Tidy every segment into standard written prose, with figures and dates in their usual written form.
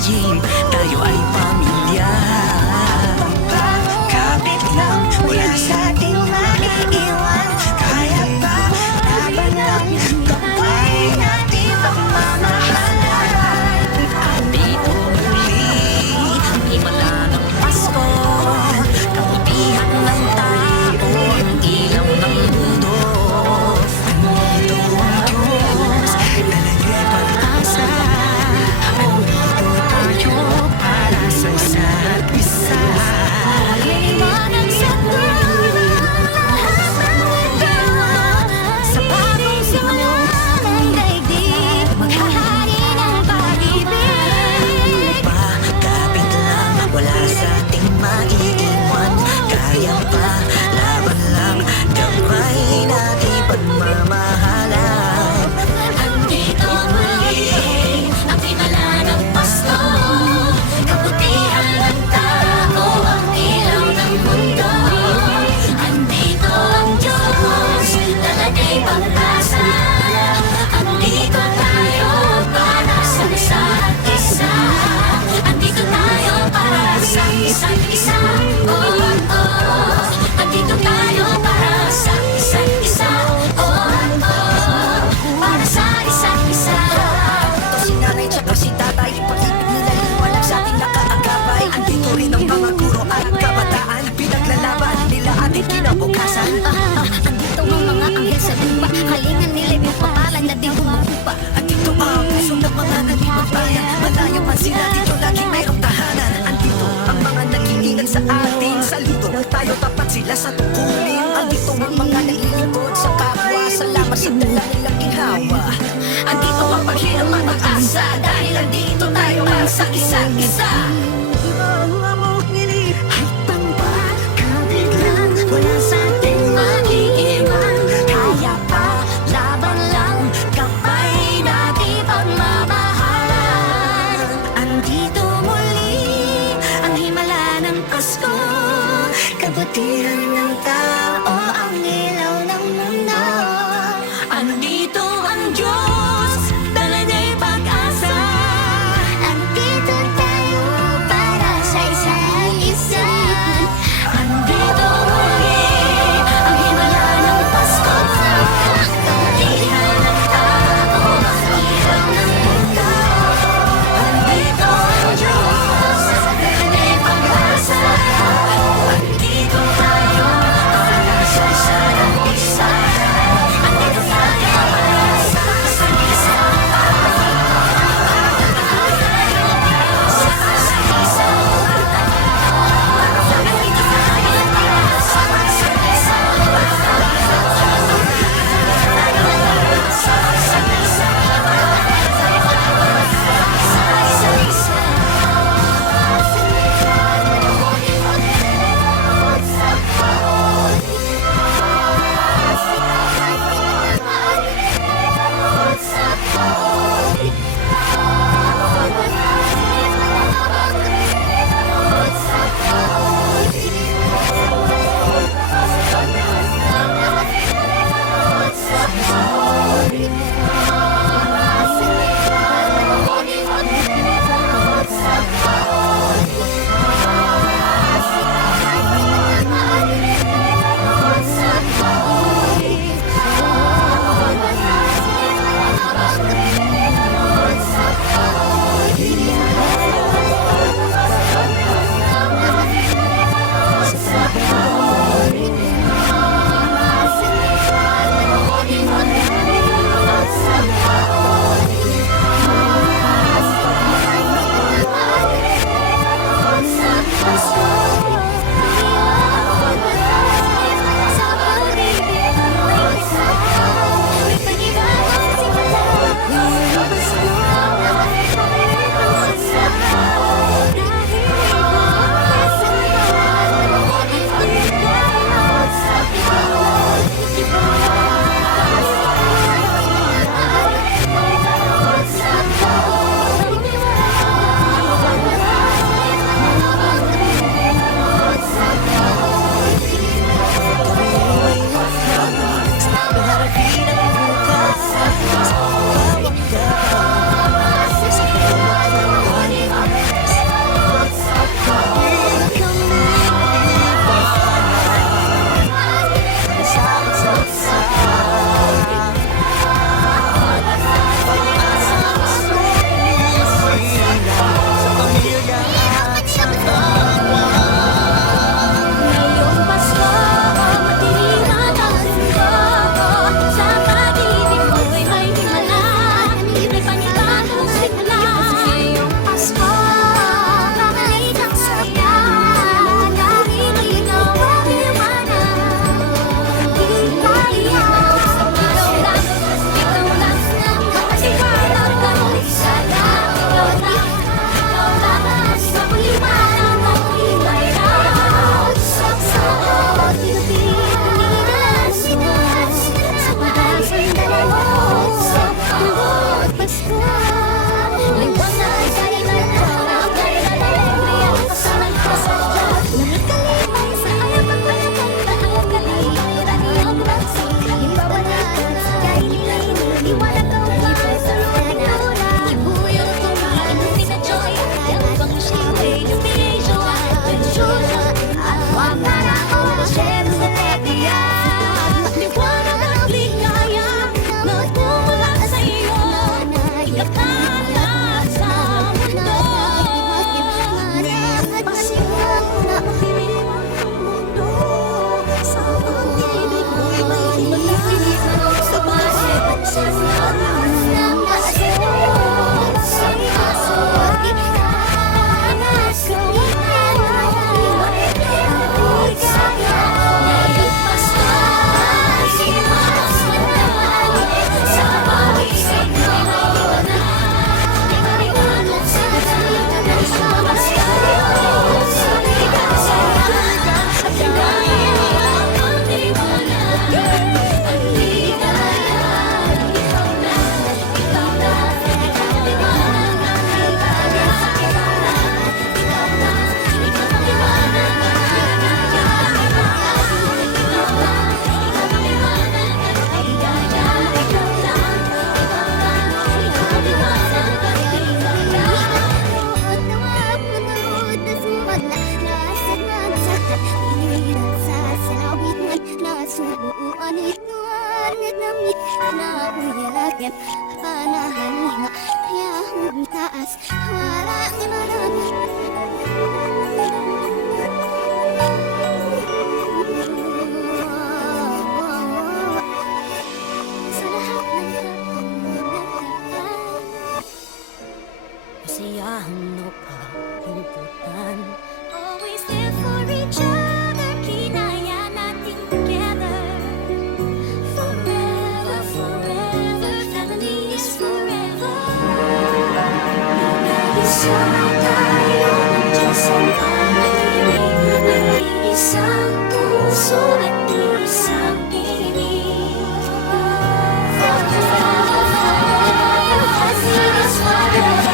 maligayim, tayo ay pamilya. Kapit lang, wala sa ating maiiwan. Kaya ba, laban lang, gaway natin pagmamahalan. Andito muli, ang himala ng Pasko, kabutihan ng tao, ang ilaw ng mundo. Andito ang Diyos, lalagay pag-asa. Andito tayo para sa isa't isa. Liwanag sa dulo, lahat ng nagawa. Sa bagong simula ng daigdig, maghahari ng pag-ibig. Kapit lang, wala sa ating maiiwan. Kaya pa, laban lang, gabay natin pagmamahalan. Andito muli, ang himala ng Pasko, kabutihan ng tao, ang ilaw ng mundo. Andito ang Diyos, lalagay pag-asa. Andito tayo para sa isa't isa. Andito tayo para sa isa't isa. Oh, oh. Andito tayo para sa isa't isa. Oh, oh. Para sa isa't isa. Ito si nanay tsaka si tatay, pag-ibig nila liwanag sa ating nakaagapay. Andito rin ang mga guro at kabataan, pinaglalaban nila ating kinabukasan. Andito ang mga anghel sa lupa, kalingan nila yung papalan na di humuhupa. Andito ang puso ng mga nalibang bayan, malayo man sila dito laging mayroong tahanan. Andito ang mga nag-iingat sa ating saludo, tayo tapat sila sa tungkulin. Andito ang mga naglilingkod sa kapwa, salamat sa dala nilang ihawa. Andito ang paghirap at pag-asa, dahil andito tayo ang sa isa't isa. Habang kapit lang, wala sa ating maiiwan. Kaya pa, laban lang, gabay natin pagmamahalan. Andito muli, ang himala ng Pasko, kabutihan ng tao, ang ilaw ng mundo. Andito ang Diyos, dala niya'y pag-asa. Andito tayo para sa isa't isa. Andito muli, ang himala ng Pasko, kabutihan ng tao, ang ilaw ng mundo. Andito ang Diyos, dala niya'y pag-asa. Andito tayo nauyakin panahan nga yang taas wala sa lahat ng kapanagitan Kasiyahan mo pa pumputan. always there for each other kinaya natin together forever forever family is forever isa tayo ng Diyos ang pag-ibig may isang puso at isang pinig forever forever family is forever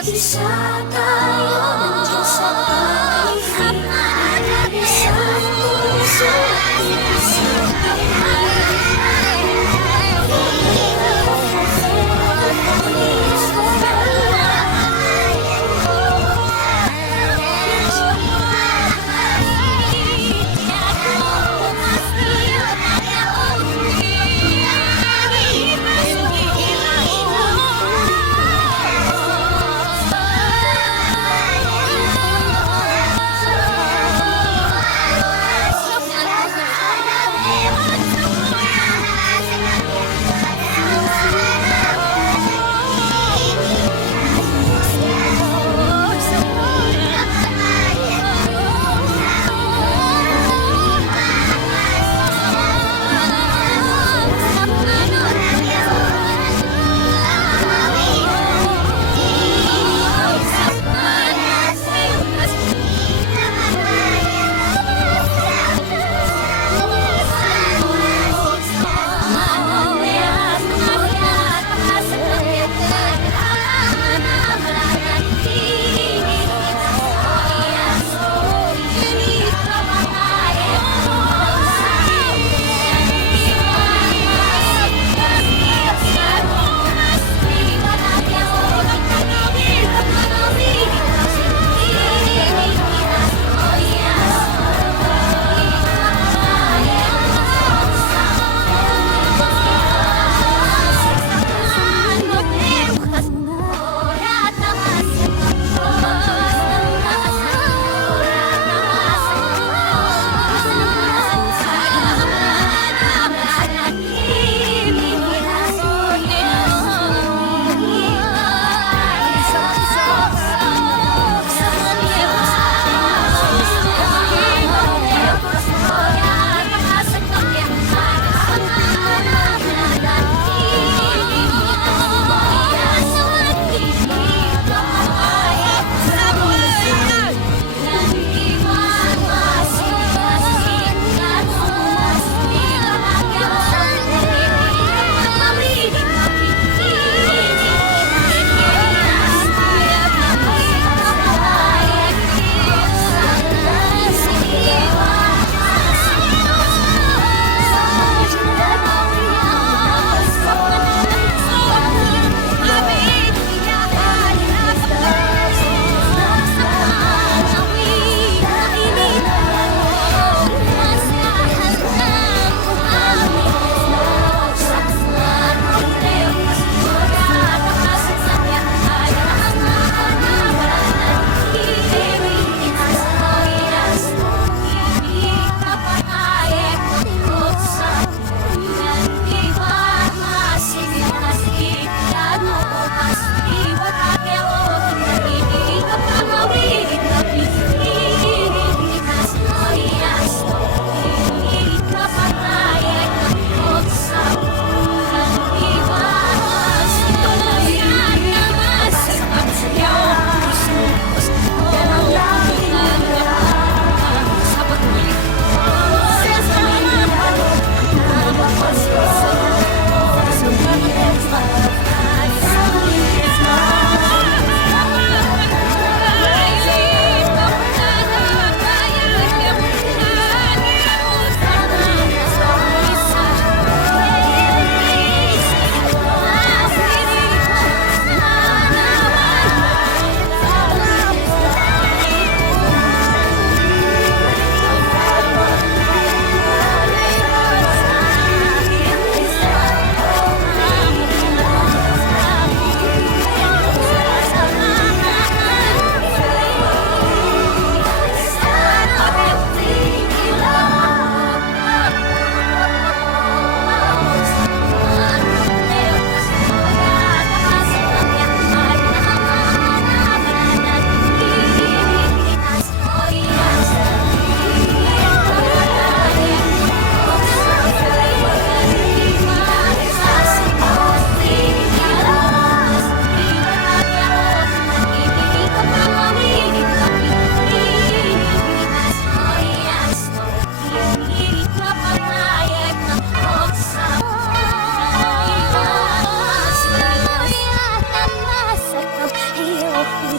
Isa tayo ng Diyos sa pag-ibig. Isang puso at isang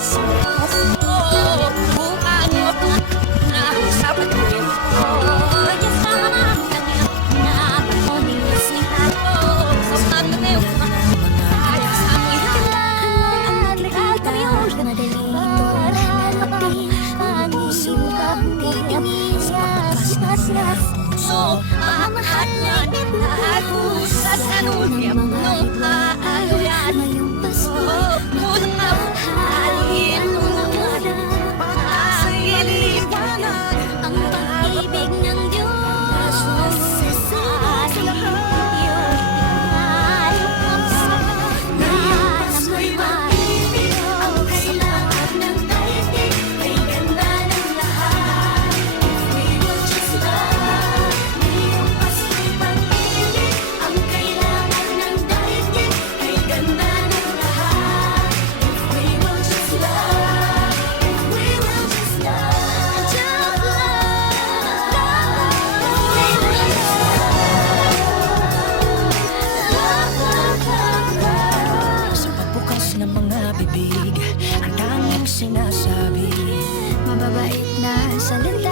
So, mamahalan ako sa sanuyam nung aaluyan. Ngunit mahalin mo ang iliwanag. Ang pag-ibig ng Diyos sa iyo ay Ako'y mag-ibig, ang kailangan ng daigdig ay ganda ng lahat. We will just love. Iyong paso'y pag-ibig, ang kailangan ng daigdig ay ganda ng lahat. We will just love. We will just love. Just love. Sa pagbukas ng mga bibig, ang tanging sinasabi mababait na salita.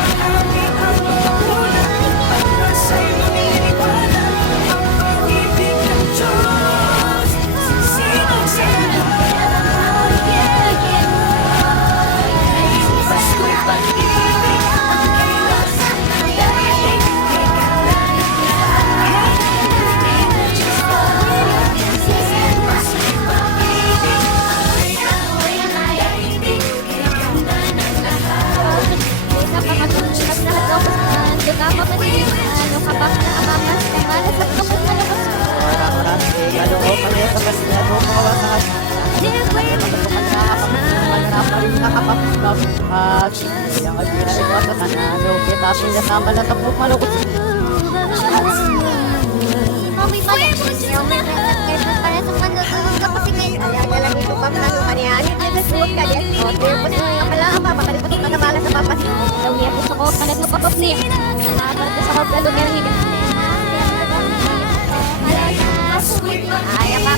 ay alam ginhawa. Sa'y lumiliwanag ang pag-ibig ng Diyos. Sinong sa'yo paso'y pag-ibig, ang kailangan ng daigdig ay ganda ng lahat. We will just love. Paso'y pag-ibig, ang kailangan ng daigdig ay ganda ng lahat. Ay, apa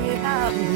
Pahirap